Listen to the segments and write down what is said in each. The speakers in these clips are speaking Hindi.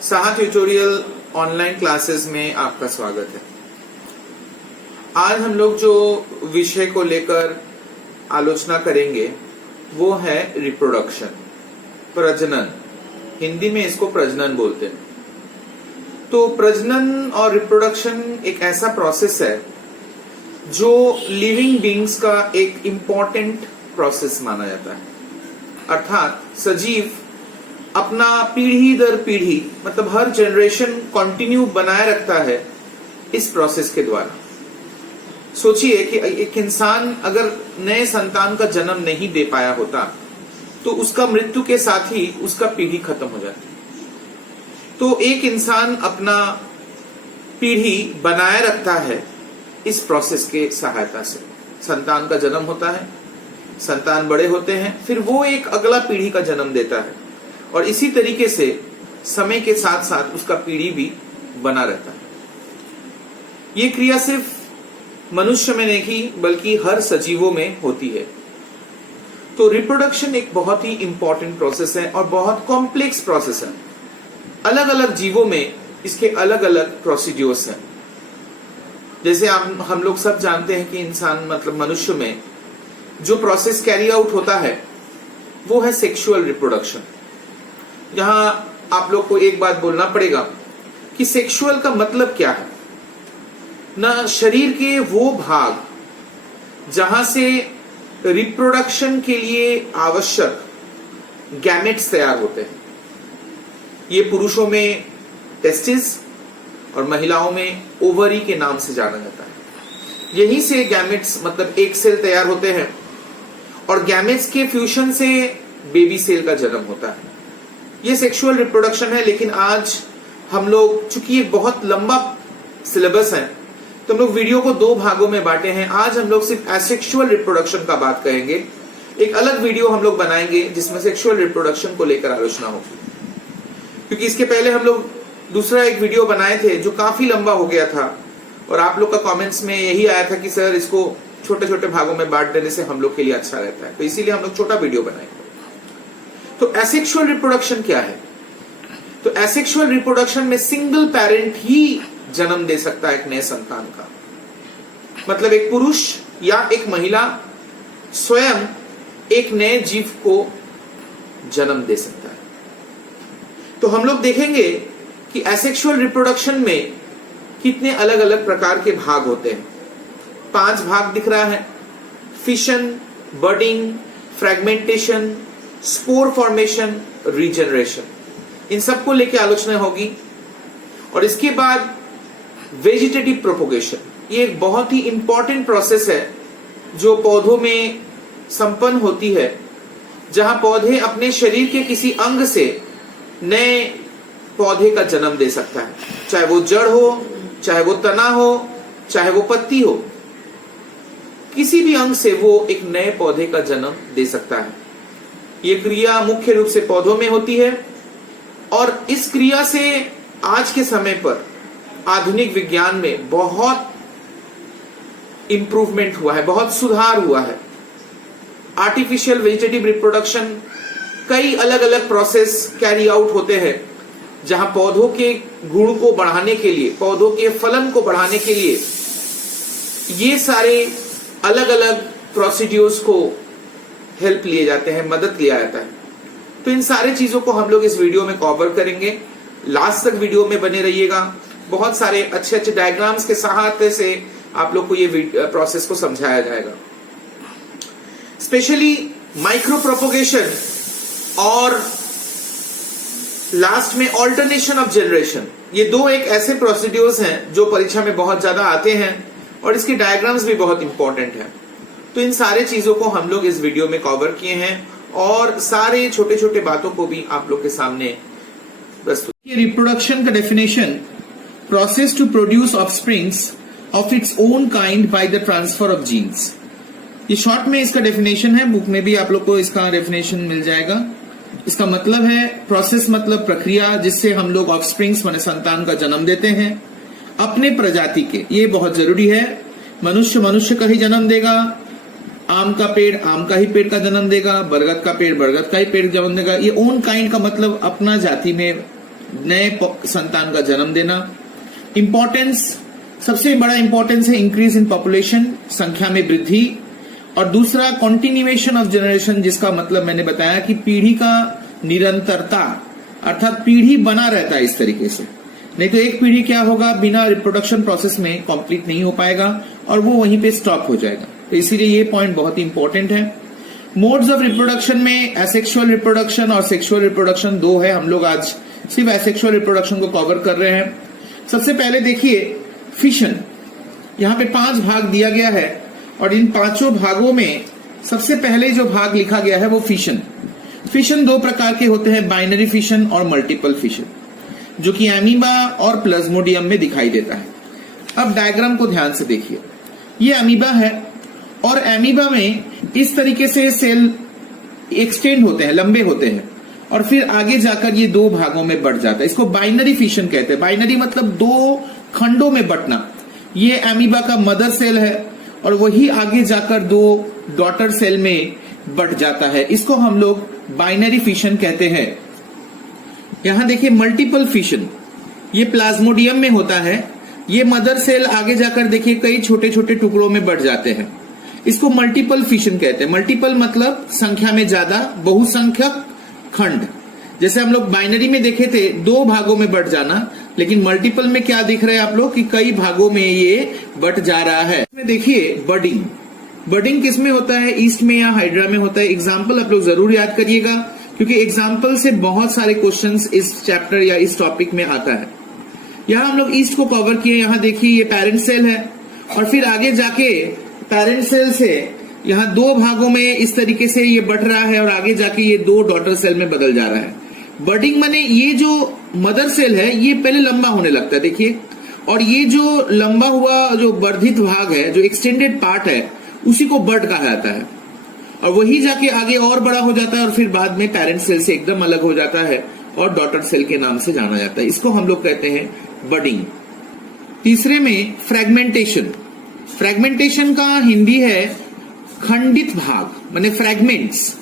साहा ट्यूटोरियल ऑनलाइन क्लासेस में आपका स्वागत है। आज हम लोग जो विषय को लेकर आलोचना करेंगे वो है रिप्रोडक्शन, प्रजनन। हिंदी में इसको प्रजनन बोलते हैं। तो प्रजनन और रिप्रोडक्शन एक ऐसा प्रोसेस है जो लिविंग बीइंग्स का एक इंपॉर्टेंट प्रोसेस माना जाता है। अर्थात सजीव अपना पीढ़ी दर पीढ़ी मतलब हर जनरेशन कंटिन्यू बनाए रखता है इस प्रोसेस के द्वारा। सोचिए कि एक इंसान अगर नए संतान का जन्म नहीं दे पाया होता तो उसका मृत्यु के साथ ही उसका पीढ़ी खत्म हो जाती। तो एक इंसान अपना पीढ़ी बनाए रखता है इस प्रोसेस के सहायता से। संतान का जन्म होता है, संतान बड़े होते हैं, फिर वो एक अगला पीढ़ी का जन्म देता है और इसी तरीके से समय के साथ साथ उसका पीढ़ी भी बना रहता है। ये क्रिया सिर्फ मनुष्य में नहीं बल्कि हर सजीवों में होती है। तो रिप्रोडक्शन एक बहुत ही इंपॉर्टेंट प्रोसेस है और बहुत कॉम्प्लेक्स प्रोसेस है। अलग अलग जीवों में इसके अलग अलग प्रोसीड्यूर्स हैं। जैसे हम लोग सब जानते हैं कि इंसान मतलब मनुष्य में जो प्रोसेस कैरी आउट होता है वो है सेक्सुअल रिप्रोडक्शन। यहां आप लोग को एक बात बोलना पड़ेगा कि सेक्सुअल का मतलब क्या है। ना शरीर के वो भाग जहां से रिप्रोडक्शन के लिए आवश्यक गैमेट्स तैयार होते हैं। ये पुरुषों में टेस्टिस और महिलाओं में ओवरी के नाम से जाना जाता है। यहीं से गैमेट्स मतलब एक सेल तैयार होते हैं और गैमेट्स के फ्यूजन से बेबी सेल का जन्म होता है। ये सेक्सुअल रिप्रोडक्शन है। लेकिन आज हम लोग, चूंकि ये बहुत लंबा सिलेबस है, तो हम लोग वीडियो को दो भागों में बांटे हैं। आज हम लोग सिर्फ एसेक्सुअल रिप्रोडक्शन का बात करेंगे। एक अलग वीडियो हम लोग बनाएंगे जिसमें सेक्सुअल रिप्रोडक्शन को लेकर आलोचना होगी, क्योंकि इसके पहले हम लोग दूसरा एक वीडियो बनाए थे जो काफी लंबा हो गया था और आप लोग का कमेंट्स में यही आया था कि सर इसको छोटे छोटे भागों में बांट देने से हम लोग के लिए अच्छा रहता है। तो इसीलिए हम लोग छोटा वीडियो बनाएंगे। तो एसेक्सुअल रिप्रोडक्शन क्या है? तो एसेक्सुअल रिप्रोडक्शन में सिंगल पेरेंट ही जन्म दे सकता है एक नए संतान का। मतलब एक पुरुष या एक महिला स्वयं एक नए जीव को जन्म दे सकता है। तो हम लोग देखेंगे कि एसेक्सुअल रिप्रोडक्शन में कितने अलग अलग प्रकार के भाग होते हैं। 5 भाग दिख रहा है। Fission, budding, fragmentation, spore formation, regeneration. इन सबको लेकर आलोचना होगी। और इसके बाद वेजिटेटिव प्रोपोगेशन। ये एक बहुत ही इंपॉर्टेंट प्रोसेस है जो पौधों में संपन्न होती है, जहां पौधे अपने शरीर के किसी अंग से नए पौधे का जन्म दे सकता है। चाहे वो जड़ हो, चाहे वो तना हो, चाहे वो पत्ती हो, किसी भी अंग से वो एक नए पौधे का जन्म दे सकता है। ये क्रिया मुख्य रूप से पौधों में होती है और इस क्रिया से आज के समय पर आधुनिक विज्ञान में बहुत इंप्रूवमेंट हुआ है, बहुत सुधार हुआ है। आर्टिफिशियल वेजिटेटिव रिप्रोडक्शन, कई अलग अलग प्रोसेस कैरी आउट होते हैं जहां पौधों के गुण को बढ़ाने के लिए, पौधों के फलन को बढ़ाने के लिए ये सारे अलग अलग प्रोसीड्यूर्स को हेल्प लिए जाते हैं, मदद लिया जाता है। तो इन सारे चीजों को हम लोग इस वीडियो में कवर करेंगे। लास्ट तक वीडियो में बने रहिएगा। बहुत सारे अच्छे अच्छे डायग्राम्स के सहायता से आप लोग को ये प्रोसेस को समझाया जाएगा। स्पेशली माइक्रो प्रोपोगेशन और लास्ट में ऑल्टरनेशन ऑफ जनरेशन, ये दो एक ऐसे प्रोसीड्यूर्स हैं जो परीक्षा में बहुत ज्यादा आते हैं और इसके डायग्राम्स भी बहुत इंपॉर्टेंट हैं। तो इन सारे चीजों को हम लोग इस वीडियो में कवर किए हैं और सारे छोटे छोटे बातों को भी आप लोग के सामने प्रस्तुत। रिप्रोडक्शन का definition, process to produce offsprings of its own kind by the transfer of genes. ये शॉर्ट में इसका डेफिनेशन है, बुक में भी आप लोग को इसका डेफिनेशन मिल जाएगा। इसका मतलब है प्रोसेस मतलब प्रक्रिया जिससे हम लोग ऑफस्प्रिंग्स माने संतान का जन्म देते हैं अपने प्रजाति के। ये बहुत जरूरी है। मनुष्य मनुष्य का ही जन्म देगा, आम का पेड़ आम का ही पेड़ का जन्म देगा, बरगद का पेड़ बरगद का ही पेड़ जन्म देगा। ये ओन काइंड का मतलब अपना जाति में नए संतान का जन्म देना। इंपॉर्टेंस, सबसे बड़ा इंपॉर्टेंस है इंक्रीज इन पॉपुलेशन, संख्या में वृद्धि। और दूसरा कॉन्टिन्यूएशन ऑफ जनरेशन, जिसका मतलब मैंने बताया कि पीढ़ी का निरंतरता, अर्थात पीढ़ी बना रहता है इस तरीके से। नहीं तो एक पीढ़ी क्या होगा, बिना रिप्रोडक्शन प्रोसेस में कंप्लीट नहीं हो पाएगा और वो वहीं पे स्टॉप हो जाएगा। तो इसीलिए ये पॉइंट बहुत ही इंपॉर्टेंट है। मोड्स ऑफ रिप्रोडक्शन में एसेक्सुअल रिप्रोडक्शन और सेक्सुअल रिप्रोडक्शन दो है। हम लोग आज सिर्फ एसेक्सुअल रिप्रोडक्शन को कवर कर रहे हैं। सबसे पहले देखिए फिशन, यहाँ पे 5 भाग दिया गया है और इन 5 भागों में सबसे पहले जो भाग लिखा गया है वो फिशन। फिशन 2 प्रकार के होते हैं, बाइनरी फिशन और मल्टीपल फिशन, जो कि एमीबा और प्लाज्मोडियम में दिखाई देता है। अब डायग्राम को ध्यान से देखिए, ये अमीबा है और अमीबा में इस तरीके से सेल एक्सटेंड होते हैं, लंबे होते हैं और फिर आगे जाकर ये 2 भागों में बढ़ जाता है। इसको बाइनरी फिशन कहते हैं। बाइनरी मतलब 2 खंडों में बंटना। ये अमीबा का मदर सेल है और वही आगे जाकर 2 डॉटर सेल में बढ़ जाता है। इसको हम लोग बाइनरी फिशन कहते हैं। यहां देखिए मल्टीपल फिशन, ये प्लाज्मोडियम में होता है। ये मदर सेल आगे जाकर देखिए कई छोटे छोटे टुकड़ों में बढ़ जाते हैं। इसको मल्टीपल फिशन कहते हैं। मल्टीपल मतलब संख्या में ज्यादा, बहुसंख्यक खंड। जैसे हम लोग बाइनरी में देखे थे 2 भागों में बढ़ जाना, लेकिन मल्टीपल में क्या दिख रहा है आप लोग कि कई भागों में ये बढ़ जा रहा है। इसमें देखिए बडिंग, बडिंग किस में होता है, ईस्ट में या हाइड्रा में होता है। एग्जाम्पल आप लोग जरूर याद करिएगा, क्योंकि एग्जाम्पल से बहुत सारे क्वेश्चंस इस चैप्टर या इस टॉपिक में आता है। यहाँ हम लोग ईस्ट को कवर किए। यहाँ देखिए ये पेरेंट सेल है और फिर आगे जाके पेरेंट सेल से यहाँ 2 भागों में इस तरीके से ये बढ़ रहा है और आगे जाके ये 2 डॉटर सेल में बदल जा रहा है। बडिंग माने ये जो मदर सेल है ये पहले लंबा होने लगता है, देखिए, और ये जो लंबा हुआ जो वर्धित भाग है, जो एक्सटेंडेड पार्ट है, उसी को बड कहा जाता है और वही जाके आगे और बड़ा हो जाता है और फिर बाद में पेरेंट सेल से एकदम अलग हो जाता है और डॉटर सेल के नाम से जाना जाता है। इसको हम लोग कहते हैं बडिंग। तीसरे में फ्रेगमेंटेशन। फ्रेगमेंटेशन का हिंदी है खंडित भाग, माने फ्रैगमेंट्स।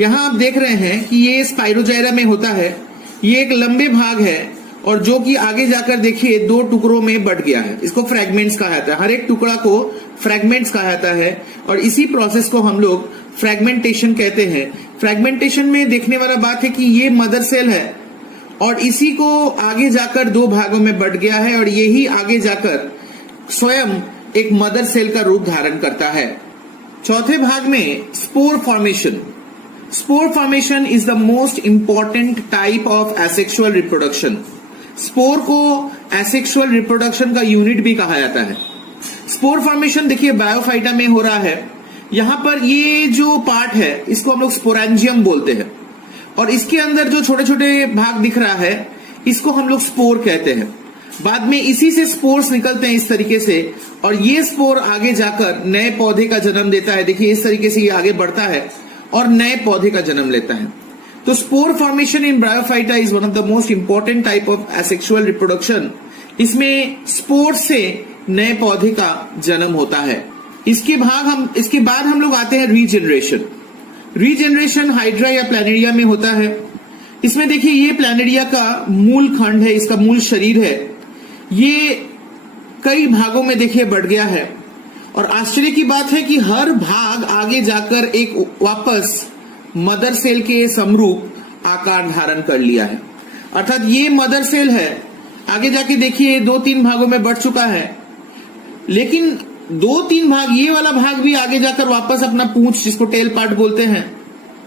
यहां आप देख रहे हैं कि ये स्पाइरोजाइरा में होता है। ये एक लंबे भाग है और जो कि आगे जाकर देखिए 2 टुकड़ों में बढ़ गया है। इसको फ्रैगमेंट्स कहा जाता है। हर एक टुकड़ा को फ्रैगमेंट्स कहा जाता है और इसी प्रोसेस को हम लोग फ्रैगमेंटेशन कहते हैं। फ्रैगमेंटेशन में देखने वाला बात है कि ये मदर सेल है और इसी को आगे जाकर 2 भागों में बढ़ गया है और यही आगे जाकर स्वयं एक मदर सेल का रूप धारण करता है। चौथे भाग में spore formation. Spore formation is the most important type of asexual reproduction. Spore को एसेक्सुअल रिप्रोडक्शन का यूनिट भी कहा जाता है। स्पोर फॉर्मेशन देखिए बायोफाइटा में हो रहा है। यहां पर ये जो पार्ट है इसको हम लोग स्पोरेंजियम बोलते हैं और इसके अंदर जो छोटे छोटे भाग दिख रहा है इसको हम लोग स्पोर कहते हैं। बाद में इसी से स्पोर्स निकलते हैं इस तरीके से और ये स्पोर आगे जाकर नए पौधे का जन्म देता है। देखिए इस तरीके से ये आगे बढ़ता है और नए पौधे का जन्म लेता है। तो spore formation in bryophyta is one of the most important type of asexual reproduction. इसमें स्पोर से नए पौधे का जन्म होता है। इसके बाद हम लोग आते हैं रीजनरेशन। रीजनरेशन हाइड्रा या प्लैनेरिया में होता है। इसमें देखिए ये प्लैनेरिया का मूल खंड है, इसका मूल शरीर है। ये कई भागों में देखिए बढ़ गया है और आश्चर्य की बात है कि हर भाग आगे जाकर एक वापस मदर सेल के समरूप आकार धारण कर लिया है। अर्थात ये मदर सेल है, आगे जाके देखिए 2-3 भागों में बढ़ चुका है, लेकिन 2-3 भाग, ये वाला भाग भी आगे जाकर वापस अपना पूंछ, जिसको टेल पार्ट बोलते हैं,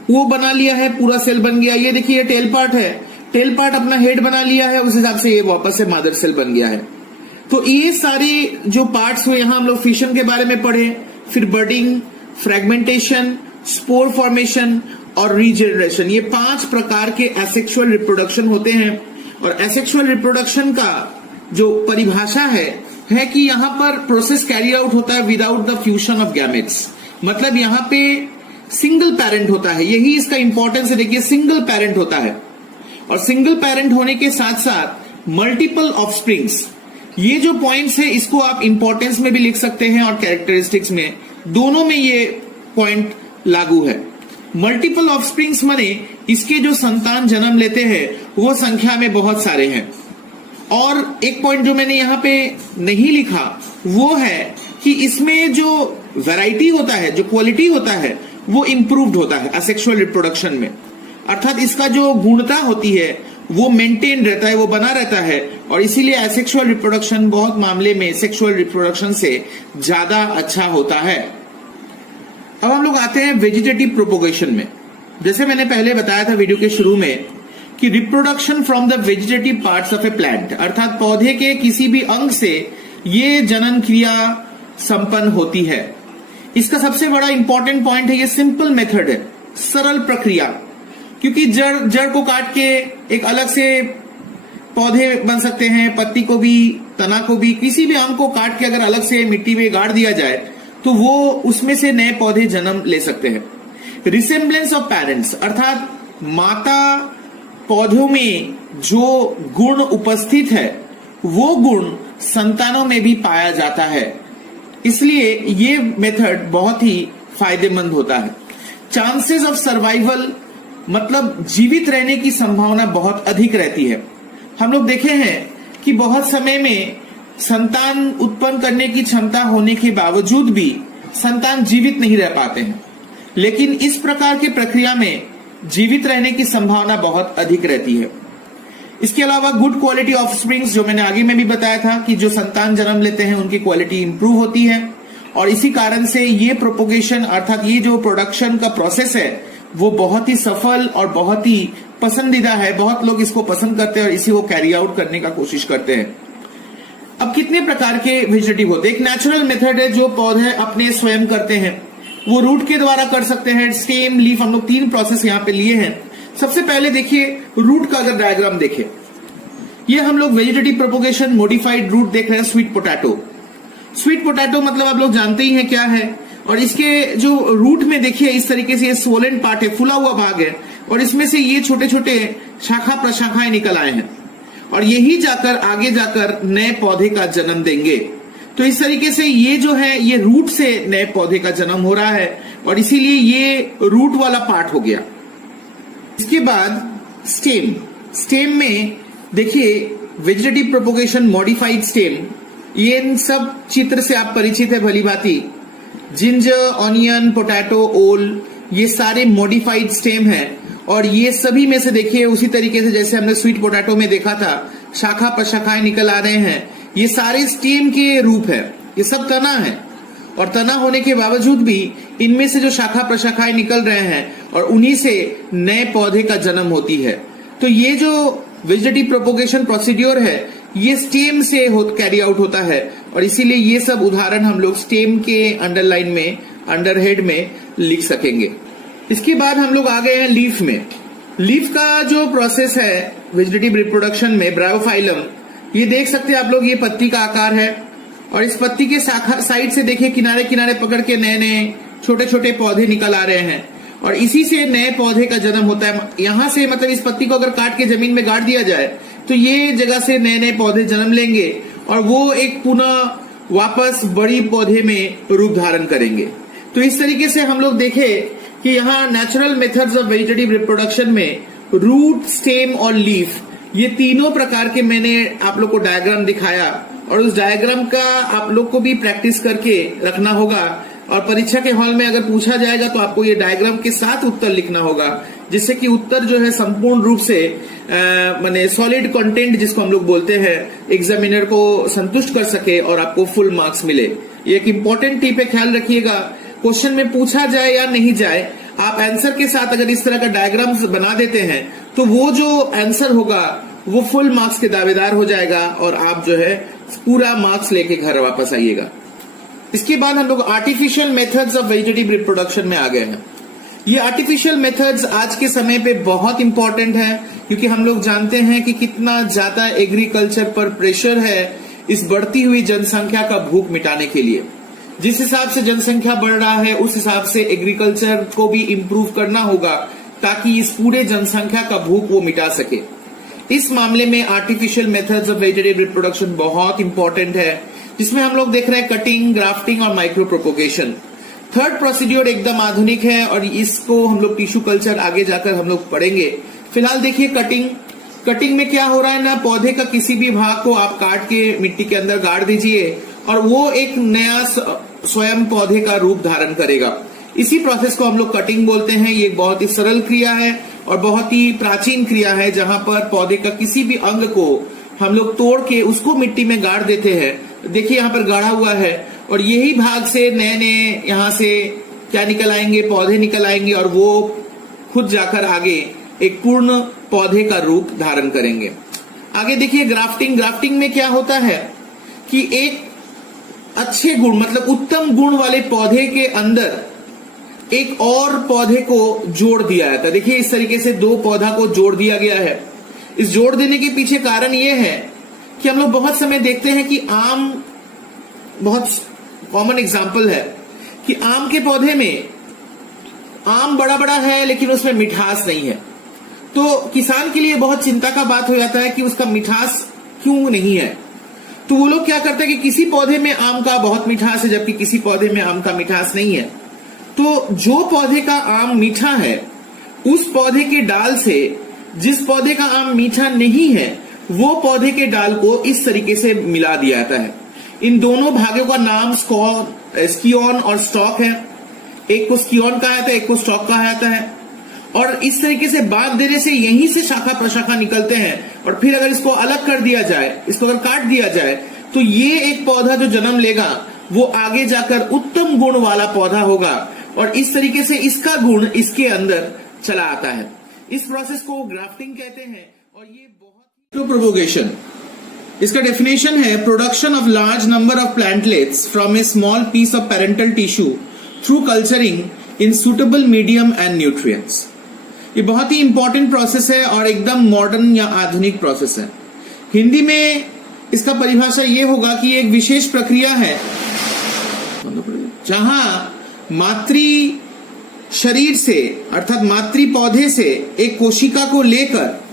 वो बना लिया है, पूरा सेल बन गया। ये देखिए टेल पार्ट है, टेल पार्ट अपना हेड बना लिया है, उस हिसाब से ये वापस से मदर सेल बन गया है। तो ये सारे जो पार्ट्स हुए, यहां हम लोग फिशन के बारे में पढ़े, फिर बडिंग, फ्रेगमेंटेशन, स्पोर फॉर्मेशन और रीजनरेशन। ये 5 प्रकार के एसेक्सुअल रिप्रोडक्शन होते हैं और एसेक्सुअल रिप्रोडक्शन का जो परिभाषा है कि यहां पर प्रोसेस कैरी आउट होता है without the fusion of gametes. मतलब यहां पे सिंगल पेरेंट होता है, यही इसका इंपॉर्टेंस है। देखिए सिंगल पेरेंट होता है और सिंगल पेरेंट होने के साथ साथ मल्टीपल ऑफस्प्रिंग्स। ये जो पॉइंट्स है इसको आप इंपॉर्टेंस में भी लिख सकते हैं और कैरेक्टरिस्टिक्स में, दोनों में ये पॉइंट लागू है। मल्टीपल ऑफस्प्रिंग्स माने इसके जो संतान जन्म लेते हैं वो संख्या में बहुत सारे हैं। और एक पॉइंट जो मैंने यहाँ पे नहीं लिखा वो है कि इसमें जो वैरायटी होता है, जो क्वालिटी होता है, वो इंप्रूव्ड होता है असेक्सुअल रिप्रोडक्शन में। अर्थात इसका जो गुणता होती है वो मेंटेन रहता है, वो बना रहता है, और इसीलिए असेक्सुअल रिप्रोडक्शन बहुत मामले में सेक्सुअल रिप्रोडक्शन से ज्यादा अच्छा होता है। अब हम लोग आते हैं वेजिटेटिव प्रोपोगेशन में। जैसे मैंने पहले बताया था वीडियो के शुरू में कि reproduction from the vegetative parts of A plant, अर्थात पौधे के किसी भी अंग से ये जनन क्रिया संपन्न होती है। इसका सबसे बड़ा इंपॉर्टेंट पॉइंट है, ये सिंपल मेथड है, सरल प्रक्रिया, क्योंकि जड़ को काट के एक अलग से पौधे बन सकते हैं, पत्ती को भी, तना को भी, किसी भी अंग को काट के अगर अलग से मिट्टी में गाड़ दिया जाए तो वो उसमें से नए पौधे जन्म ले सकते हैं। रिसेम्बलेंस ऑफ पेरेंट्स, अर्थात माता पौधों में जो गुण उपस्थित है वो गुण संतानों में भी पाया जाता है, इसलिए ये मेथड बहुत ही फायदेमंद होता है। चांसेस ऑफ सर्वाइवल, मतलब जीवित रहने की संभावना बहुत अधिक रहती है। हम लोग देखे हैं कि बहुत समय में संतान उत्पन्न करने की क्षमता होने के बावजूद भी संतान जीवित नहीं रह पाते हैं, लेकिन इस प्रकार की प्रक्रिया में जीवित रहने की संभावना बहुत अधिक रहती है। इसके अलावा गुड क्वालिटी ऑफ स्प्रिंग्स, जो मैंने आगे में भी बताया था कि जो संतान जन्म लेते हैं उनकी क्वालिटी इंप्रूव होती है, और इसी कारण से ये प्रोपोगेशन अर्थात ये जो प्रोडक्शन का प्रोसेस है वो बहुत ही सफल और बहुत ही पसंदीदा है। बहुत लोग इसको पसंद करते हैं और इसी को कैरी आउट करने का कोशिश करते हैं। अब कितने प्रकार के वेजिटेटिव होते हैं? एक नेचुरल मेथड है जो पौधे अपने स्वयं करते हैं, वो रूट के द्वारा कर सकते हैं, स्टेम, लीफ, हम लोग 3 प्रोसेस यहाँ पे लिए हैं। सबसे पहले देखिए रूट का अगर डायग्राम देखें, ये हम लोग वेजिटेटिव प्रोपोगेशन मॉडिफाइड रूट देख रहे हैं। स्वीट पोटैटो, स्वीट पोटैटो मतलब आप लोग जानते ही हैं क्या है, और इसके जो रूट में देखिए इस तरीके से ये स्वोलन पार्ट है, फुला हुआ भाग है, और इसमें से ये छोटे छोटे शाखा प्रशाखाएं निकल आए हैं, और यही जाकर आगे जाकर नए पौधे का जन्म देंगे। तो इस तरीके से ये जो है ये रूट से नए पौधे का जन्म हो रहा है, और इसीलिए ये रूट वाला पार्ट हो गया। इसके बाद स्टेम, स्टेम में देखिए वेजिटेटिव प्रोपोगेशन मॉडिफाइड स्टेम, ये इन सब चित्र से आप परिचित है भली भांति। जिंजर, ऑनियन, पोटैटो, ओल, ये सारे मॉडिफाइड स्टेम हैं, और ये सभी में से देखिए उसी तरीके से जैसे हमने स्वीट पोटैटो में देखा था, शाखा प्रशाखाएं निकल आ रहे हैं। ये सारे स्टेम के रूप है, ये सब तना है, और तना होने के बावजूद भी इनमें से जो शाखा प्रशाखाएं निकल रहे हैं और उन्हीं से नए पौधे का जन्म होती है। तो ये जो वेजिटेटिव प्रोपोगेशन प्रोसीड्योर है ये स्टेम से कैरी आउट होता है, और इसीलिए ये सब उदाहरण हम लोग स्टेम के अंडरलाइन में, अंडरहेड में लिख सकेंगे। इसके बाद हम लोग आ गए हैं लीफ में। लीफ का जो प्रोसेस है वेजिटेटिव रिप्रोडक्शन में, ब्रायोफाइलम, ये देख सकते हैं आप लोग, ये पत्ती का आकार है, और इस पत्ती के साइड से देखिए किनारे किनारे पकड़ के नए नए छोटे छोटे पौधे निकल आ रहे हैं, और इसी से नए पौधे का जन्म होता है। यहां से मतलब इस पत्ती को अगर काट के जमीन में गाड़ दिया जाए तो ये जगह से नए नए पौधे जन्म लेंगे, और वो एक पुनः वापस बड़ी पौधे में रूप धारण करेंगे। तो इस तरीके से हम लोग देखें कि यहाँ natural methods of vegetative reproduction में रूट, स्टेम और लीफ, ये तीनों प्रकार के मैंने आप लोग को डायग्राम दिखाया, और उस डायग्राम का आप लोग को भी प्रैक्टिस करके रखना होगा, और परीक्षा के हॉल में अगर पूछा जाएगा तो आपको ये डायग्राम के साथ उत्तर लिखना होगा, जिससे कि उत्तर जो है संपूर्ण रूप से माने सॉलिड कंटेंट जिसको हम लोग बोलते हैं, एग्जामिनर को संतुष्ट कर सके और आपको फुल मार्क्स मिले। ये एक इंपॉर्टेंट टिप है, ख्याल रखिएगा। क्वेश्चन में पूछा जाए या नहीं जाए, आप आंसर के साथ अगर इस तरह का डायग्राम्स बना देते हैं तो वो जो आंसर होगा वो फुल मार्क्स के दावेदार हो जाएगा, और आप जो है पूरा मार्क्स लेके घर वापस आइएगा। इसके बाद हम लोग artificial methods of vegetative reproduction में आ गए हैं। ये आर्टिफिशियल मेथड्स आज के समय पे बहुत इंपॉर्टेंट है, क्योंकि हम लोग जानते हैं कि कितना ज्यादा एग्रीकल्चर पर प्रेशर है इस बढ़ती हुई जनसंख्या का भूख मिटाने के लिए। जिस हिसाब से जनसंख्या बढ़ रहा है उस हिसाब से एग्रीकल्चर को भी इम्प्रूव करना होगा, ताकि इस पूरे जनसंख्या का भूख वो मिटा सके। इस मामले में artificial methods of vegetative reproduction बहुत इंपॉर्टेंट है, जिसमें हम लोग देख रहे हैं कटिंग, ग्राफ्टिंग और माइक्रो प्रोपोगेशन। थर्ड प्रोसीड्योर एकदम आधुनिक है और इसको हम लोग टिश्यू कल्चर आगे जाकर हम लोग पढ़ेंगे। फिलहाल देखिए कटिंग। कटिंग में क्या हो रहा है ना, पौधे का किसी भी भाग को आप काट के मिट्टी के अंदर गाड़ दीजिए और वो एक नया स्वयं पौधे का रूप धारण करेगा। इसी प्रोसेस को हम लोग कटिंग बोलते हैं। ये एक बहुत ही सरल क्रिया है और बहुत ही प्राचीन क्रिया है, जहां पर पौधे का किसी भी अंग को हम लोग तोड़ के उसको मिट्टी में गाड़ देते हैं। देखिए यहाँ पर गाढ़ा हुआ है और यही भाग से नए नए यहाँ से क्या निकल आएंगे, पौधे निकल आएंगे और वो खुद जाकर आगे एक पूर्ण पौधे का रूप धारण करेंगे। आगे देखिए ग्राफ्टिंग। ग्राफ्टिंग में क्या होता है कि एक अच्छे गुण मतलब उत्तम गुण वाले पौधे के अंदर एक और पौधे को जोड़ दिया जाता है। देखिए इस तरीके से दो पौधा को जोड़ दिया गया है। इस जोड़ देने के पीछे कारण ये है कि हम लोग बहुत समय देखते हैं कि आम बहुत कॉमन एग्जाम्पल है कि आम के पौधे में आम बड़ा बड़ा है लेकिन उसमें मिठास नहीं है, तो किसान के लिए बहुत चिंता का बात हो जाता है कि उसका मिठास क्यों नहीं है। तो वो लोग क्या करते हैं कि किसी पौधे में आम का बहुत मिठास है जबकि किसी पौधे में आम का मिठास नहीं है। तो जो पौधे का आम मीठा है उस पौधे के डाल से जिस पौधे का आम मीठा नहीं है वो पौधे के डाल को इस तरीके से मिला दिया जाता है। इन दोनों भागों का नाम स्कियोन और स्टॉक है। एक को स्कियोन कहा जाता है, एक को स्टॉक कहा जाता है। और इस तरीके से बांध देने से यहीं से शाखा प्रशाखा निकलते हैं और फिर अगर इसको अलग कर दिया जाए, इसको अगर काट दिया जाए तो ये एक पौधा जो जन्म लेगा वो आगे जाकर उत्तम गुण वाला पौधा होगा और इस तरीके से इसका गुण इसके अंदर चला आता है। इस प्रोसेस को ग्राफ्टिंग कहते हैं और ये बहुत प्रोपोगेशन। इसका डेफिनेशन है production of large number of plantlets from a small piece of parental tissue through culturing in suitable medium and nutrients. ये बहुत ही इंपॉर्टेंट प्रोसेस है और एकदम मॉडर्न या आधुनिक प्रोसेस है। हिंदी में इसका परिभाषा ये होगा कि एक विशेष प्रक्रिया है जहां मातृ शरीर से अर्थात मातृ पौधे से एक कोशिका को लेकर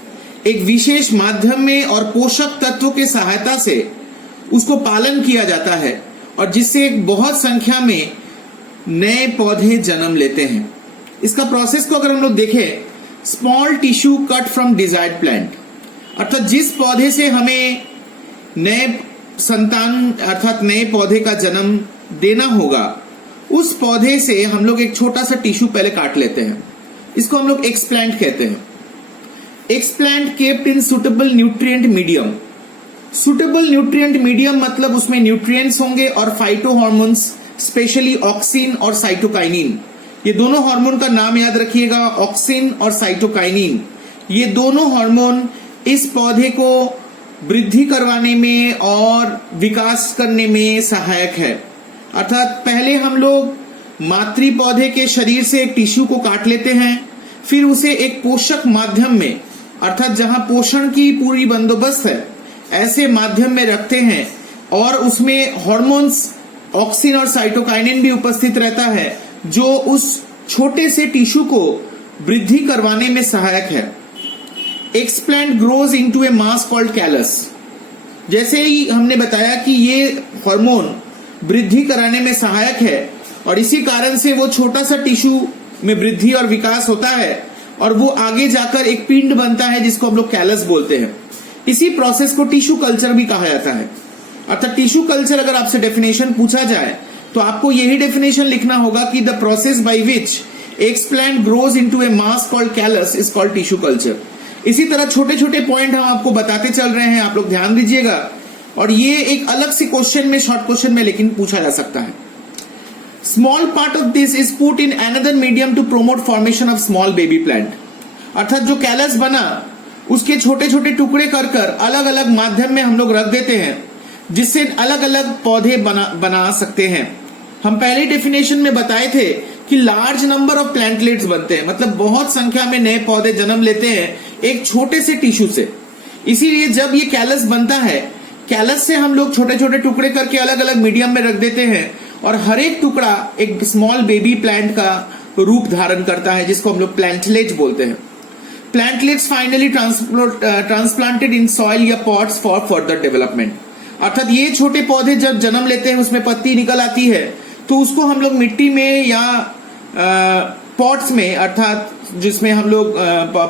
एक विशेष माध्यम में और पोषक तत्वों के सहायता से उसको पालन किया जाता है और जिससे एक बहुत संख्या में नए पौधे जन्म लेते हैं। इसका प्रोसेस को अगर हम लोग देखें, small tissue cut from desired plant, अर्थात जिस पौधे से हमें नए संतान अर्थात नए पौधे का जन्म देना होगा उस पौधे से हम लोग एक छोटा सा टिश्यू पहले काट लेते हैं। इसको हम लोग एक्सप्लांट कहते हैं। Explant kept in suitable nutrient medium. Suitable nutrient medium मतलब उसमें न्यूट्रिएंट्स होंगे और फाइटो हॉर्मोन्स स्पेशली ऑक्सिन और साइटोकाइनिन। ये दोनों हार्मोन का नाम याद रखिएगा, ऑक्सिन और साइटोकाइनिन। ये दोनों हार्मोन इस पौधे को वृद्धि करवाने में और विकास करने में सहायक है। अर्थात पहले हम लोग मातृ पौधे के शरीर से एक टिश्यू को काट लेते हैं, फिर उसे एक पोषक माध्यम में अर्थात जहां पोषण की पूरी बंदोबस्त है ऐसे माध्यम में रखते हैं और उसमें हार्मोन्स ऑक्सिन और साइटोकाइनिन भी उपस्थित रहता है जो उस छोटे से टिश्यू को वृद्धि करवाने में सहायक है। एक्सप्लांट ग्रोज इनटू ए मास कॉल्ड कैलस। जैसे ही हमने बताया कि ये हार्मोन वृद्धि कराने में सहायक है और इसी कारण से वो छोटा सा टिश्यू में वृद्धि और विकास होता है और वो आगे जाकर एक पिंड बनता है जिसको हम लोग कैलस बोलते हैं। इसी प्रोसेस को टिश्यू कल्चर भी कहा जाता है। अर्थात टिश्यू कल्चर अगर आपसे डेफिनेशन पूछा जाए तो आपको यही डेफिनेशन लिखना होगा कि the process by which explant grows into A mass called callus is called tissue culture. इसी तरह छोटे छोटे पॉइंट हम आपको बताते चल रहे हैं, आप लोग ध्यान दीजिएगा और ये एक अलग से क्वेश्चन में शॉर्ट क्वेश्चन में लेकिन पूछा जा सकता है। Small part of this is put in another medium to promote formation of small baby plant. अर्थात जो कैलस बना उसके छोटे छोटे टुकड़े कर कर अलग अलग माध्यम में हम लोग रख देते हैं जिससे अलग अलग पौधे बना सकते हैं। हम पहले डेफिनेशन में बताए थे कि लार्ज नंबर ऑफ प्लांटलेट्स बनते हैं, मतलब बहुत संख्या में नए पौधे जन्म लेते हैं एक छोटे से टिश्यू से। इसीलिए जब ये कैलस बनता है, कैलस से हम लोग छोटे छोटे टुकड़े करके अलग अलग मीडियम में रख देते हैं और हर एक टुकड़ा एक स्मॉल बेबी प्लांट का रूप धारण करता है जिसको हम लोग प्लांटलेट्स बोलते हैं। Plantlets finally transplanted in soil या पॉट्स फॉर फर्दर डेवलपमेंट। अर्थात ये छोटे पौधे जब जन्म लेते हैं उसमें पत्ती निकल आती है तो उसको हम लोग मिट्टी में या पॉट्स में, अर्थात जिसमें हम लोग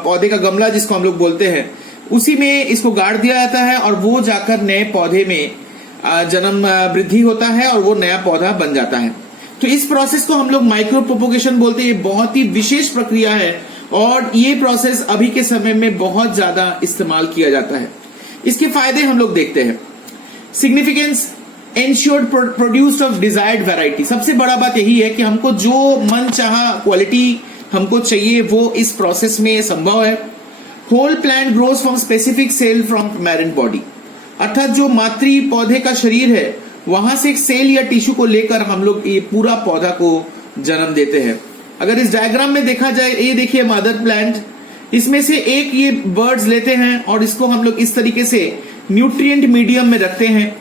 पौधे का गमला जिसको हम लोग बोलते हैं, उसी में इसको गाड़ दिया जाता है और वो जाकर नए पौधे में जन्म वृद्धि होता है और वो नया पौधा बन जाता है। तो इस प्रोसेस को हम लोग माइक्रो प्रोपोगेशन बोलते हैं। ये बहुत ही विशेष प्रक्रिया है और ये प्रोसेस अभी के समय में बहुत ज्यादा इस्तेमाल किया जाता है। इसके फायदे हम लोग देखते हैं। Significance, ensured produce of desired variety. सबसे बड़ा बात यही है कि हमको जो मन चाहा क्वालिटी हमको चाहिए वो इस प्रोसेस में संभव है। Whole plant grows from specific cell from parent body, अर्थात जो मातृ पौधे का शरीर है वहां से एक सेल या टिश्यू को लेकर हम लोग ये पूरा पौधा को जन्म देते हैं। अगर इस डायग्राम में देखा जाए, ये देखिए मदर प्लांट, इसमें से एक ये बर्ड्स लेते हैं और इसको हम लोग इस तरीके से न्यूट्रिएंट मीडियम में रखते हैं।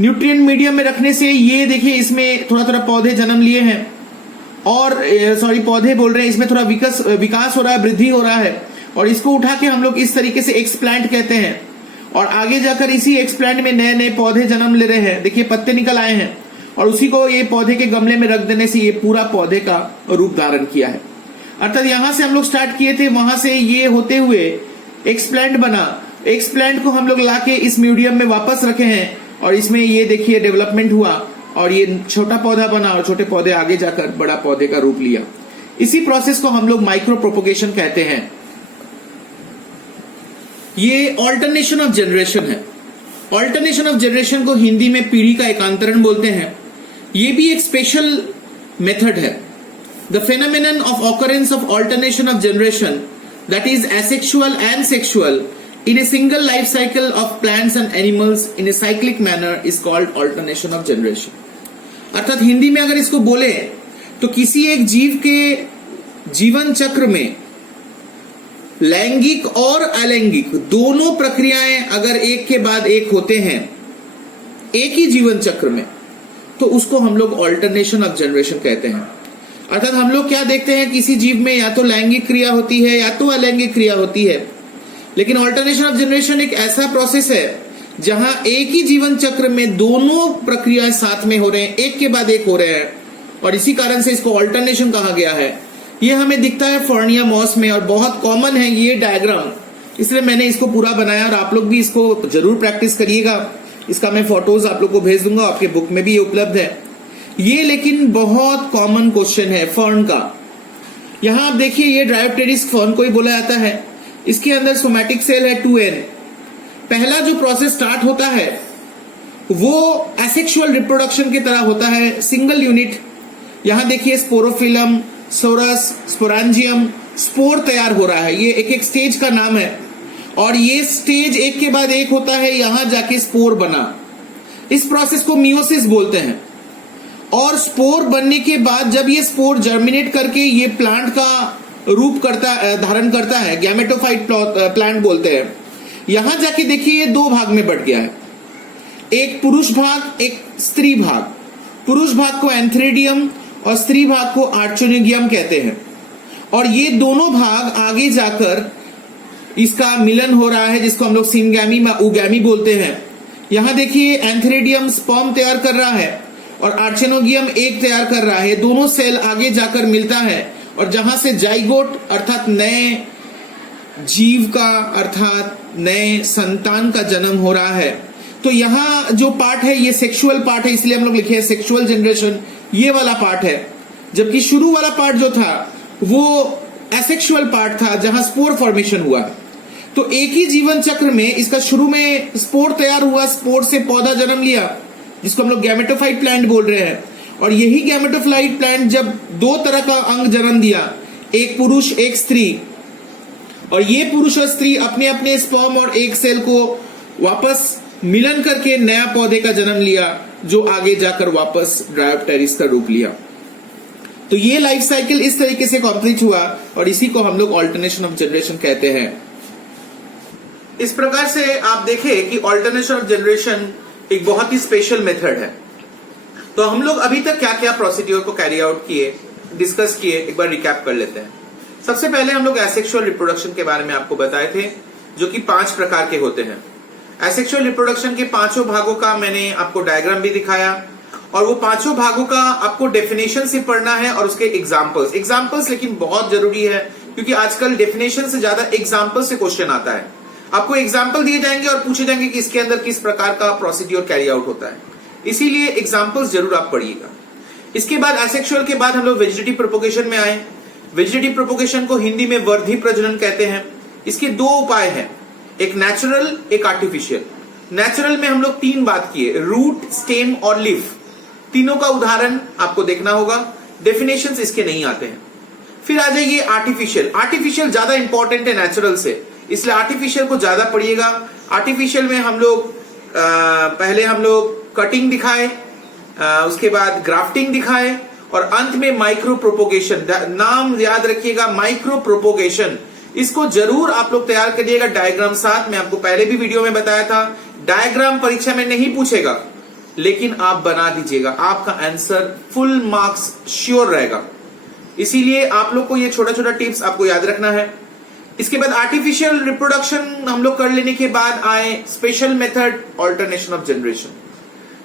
न्यूट्रिएंट मीडियम में रखने से ये देखिए इसमें थोड़ा थोड़ा पौधे जन्म लिए हैं और पौधे बोल रहे हैं, इसमें थोड़ा विकास हो रहा है, वृद्धि हो रहा है और इसको उठा के हम लोग इस तरीके से एक्सप्लांट कहते हैं और आगे जाकर इसी एक्सप्लांट में नए नए पौधे जन्म ले रहे हैं। देखिए पत्ते निकल आए हैं और उसी को ये पौधे के गमले में रख देने से ये पूरा पौधे का रूप धारण किया है। अर्थात यहां से हम लोग स्टार्ट किए थे, वहां से ये होते हुए एक्सप्लांट बना। एक्सप्लांट को हम लोग लाके इस मीडियम में वापस रखे हैं और इसमें ये देखिए डेवलपमेंट हुआ और ये छोटा पौधा बना और छोटे पौधे आगे जाकर बड़ा पौधे का रूप लिया। इसी प्रोसेस को हम लोग माइक्रो प्रोपोगेशन कहते हैं। ये ऑल्टरनेशन ऑफ जनरेशन है। ऑल्टरनेशन ऑफ जनरेशन को हिंदी में पीढ़ी का एकांतरण बोलते हैं। ये भी एक स्पेशल मेथड है। The phenomenon of occurrence of alternation of generation, that is asexual and sexual in a single life cycle of plants and animals in a cyclic manner is called alternation of generation। अर्थात हिंदी में अगर इसको बोले तो किसी एक जीव के जीवन चक्र में लैंगिक और अलैंगिक दोनों प्रक्रियाएं अगर एक के बाद एक होते हैं एक ही जीवन चक्र में, तो उसको हम लोग ऑल्टरनेशन ऑफ जनरेशन कहते हैं। अर्थात हम लोग क्या देखते हैं, किसी जीव में या तो लैंगिक क्रिया होती है या तो अलैंगिक क्रिया होती है, लेकिन ऑल्टरनेशन ऑफ जनरेशन एक ऐसा प्रोसेस है जहां एक ही जीवन चक्र में दोनों प्रक्रियाएं साथ में हो रहे हैं, एक के बाद एक हो रहे हैं और इसी कारण से इसको ऑल्टरनेशन कहा गया है। ये हमें दिखता है फर्निया मॉस में और बहुत कॉमन है ये डायग्राम, इसलिए मैंने इसको पूरा बनाया और आप लोग भी इसको जरूर प्रैक्टिस करिएगा। इसका मैं फोटोज आप लोग को भेज दूंगा, आपके बुक में भी ये उपलब्ध है। ये लेकिन बहुत कॉमन क्वेश्चन है फर्न का। यहां आप देखिए ये ड्रायोप्टेरिस फर्न को ही बोला जाता है। इसके अंदर सोमैटिक सेल है 2n। पहला जो प्रोसेस स्टार्ट होता है वो एसेक्सुअल रिप्रोडक्शन की तरह होता है, सिंगल यूनिट। यहां देखिए स्पोरोफिलम, सोरस, स्पोरांजियम, स्पोर तैयार हो रहा है। ये एक एक स्टेज का नाम है और ये स्टेज एक के बाद एक होता है, यहां जाके स्पोर बना। इस प्रोसेस को मियोसिस बोलते हैं। और स्पोर बनने के बाद जब ये स्पोर जर्मिनेट करके ये प्लांट का रूप धारण करता है, गैमेटोफाइट प्लांट बोलते हैं। यहां जाके देखिए ये दो भाग में बट गया है, एक पुरुष भाग, एक स्त्री भाग। पुरुष भाग को एंथ्रेडियम और स्त्री भाग को आर्चोनिगियम कहते हैं और ये दोनों भाग आगे जाकर इसका मिलन हो रहा है जिसको हम लोग सिनगैमी या उगैमी बोलते हैं। यहां देखिए एंथ्रेडियम स्पर्म तैयार कर रहा है और आर्चेनोगियम एग तैयार कर रहा है। दोनों सेल आगे जाकर मिलता है और जहां से जाइगोट अर्थात नए जीव का अर्थात नए संतान का जन्म हो रहा है। तो यहाँ जो पार्ट है ये सेक्सुअल पार्ट है, इसलिए हम लोग लिखे हैं सेक्सुअल जनरेशन, ये वाला पार्ट है। जबकि शुरू वाला पार्ट जो था वो एसेक्सुअल पार्ट था जहां स्पोर फॉर्मेशन हुआ। तो एक ही जीवन चक्र में इसका शुरू में स्पोर तैयार हुआ, स्पोर से पौधा जन्म लिया जिसको हम लोग गैमेटोफाइट प्लांट बोल रहे हैं। और यही गैमेटोफाइट प्लांट जब दो तरह का अंग जन्म दिया, एक पुरुष एक स्त्री, और ये पुरुष और स्त्री अपने अपने स्पर्म और एग सेल को वापस मिलन करके नया पौधे का जन्म लिया जो आगे जाकर वापस ड्रायोप्टेरिस का रूप लिया। तो ये लाइफ साइकिल इस तरीके से कंप्लीट हुआ और इसी को हम लोग ऑल्टरनेशन ऑफ जनरेशन कहते हैं। इस प्रकार से आप देखें कि ऑल्टरनेशन ऑफ जनरेशन एक बहुत ही स्पेशल मेथड है। तो हम लोग अभी तक क्या क्या प्रोसीड्योर को कैरी आउट किए, डिस्कस किए, एक बार रिकैप कर लेते हैं। सबसे पहले हम लोग एसेक्सुअल रिप्रोडक्शन के बारे में आपको बताए थे जो कि 5 प्रकार के होते हैं। एसेक्सुअल रिप्रोडक्शन के 5 भागों का मैंने आपको डायग्राम भी दिखाया और वो पांचों भागों का आपको डेफिनेशन से पढ़ना है और उसके एग्जाम्पल्स लेकिन बहुत जरूरी है, क्योंकि आजकल डेफिनेशन से ज्यादा एग्जाम्पल से क्वेश्चन आता है। आपको एग्जाम्पल दिए जाएंगे और पूछे जाएंगे कि इसके अंदर किस प्रकार का प्रोसीड्योर कैरी आउट होता है, इसीलिए एग्जाम्पल्स जरूर आप पढ़िएगा। इसके बाद एसेक्सुअल के बाद हम लोग वेजिटेटिव प्रोपोगेशन में आए। वेजिटेटिव प्रोपोगेशन को हिंदी में वर्धी प्रजनन कहते हैं। इसके दो उपाय हैं, एक नेचुरल एक आर्टिफिशियल। नेचुरल में हम लोग 3 बात किए, रूट, स्टेम और लीफ। तीनों का उदाहरण आपको देखना होगा, डेफिनेशंस इसके नहीं आते हैं। फिर आ जाइए आर्टिफिशियल। आर्टिफिशियल ज्यादा इंपॉर्टेंट है नेचुरल से, इसलिए आर्टिफिशियल को ज्यादा पढ़िएगा। आर्टिफिशियल में हम लोग पहले हम लोग कटिंग दिखाए, उसके बाद ग्राफ्टिंग दिखाए और अंत में माइक्रो प्रोपोगेशन। नाम याद रखिएगा, माइक्रो प्रोपोगेशन। इसको जरूर आप लोग तैयार करिएगा डायग्राम साथ में। आपको पहले भी वीडियो में बताया था, डायग्राम परीक्षा में नहीं पूछेगा, लेकिन आप बना दीजिएगा, आपका आंसर फुल मार्क्स श्योर रहेगा। इसीलिए आप लोग को ये छोटा छोटा टिप्स आपको याद रखना है। इसके बाद आर्टिफिशियल रिप्रोडक्शन हम लोग कर लेने के बाद आए special method, alternation of generation.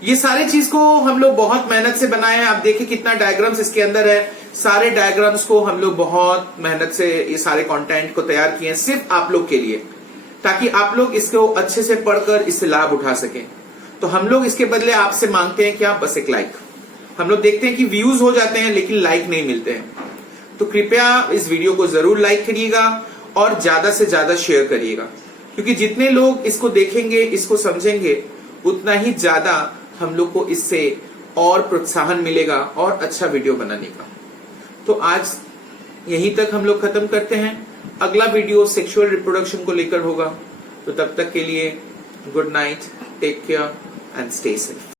ये सारे चीज को हम लोग बहुत मेहनत से बनाए हैं। आप देखिए कितना डायग्राम्स इसके अंदर है। सारे डायग्राम्स को हम लोग बहुत मेहनत से ये सारे कंटेंट को तैयार किए हैं सिर्फ आप लोग के लिए, ताकि आप लोग इसको अच्छे से पढ़कर इससे लाभ उठा सकें। तो हम लोग इसके बदले आपसे मांगते हैं क्या, बस एक लाइक। हम लोग देखते हैं कि व्यूज हो जाते हैं लेकिन लाइक नहीं मिलते हैं, तो कृपया इस वीडियो को जरूर लाइक करिएगा और ज्यादा से ज्यादा शेयर करिएगा, क्योंकि जितने लोग इसको देखेंगे, इसको समझेंगे, उतना ही ज्यादा हम लोग को इससे और प्रोत्साहन मिलेगा और अच्छा वीडियो बनाने का। तो आज यहीं तक हम लोग खत्म करते हैं। अगला वीडियो सेक्सुअल रिप्रोडक्शन को लेकर होगा। तो तब तक के लिए good night, take care and stay safe.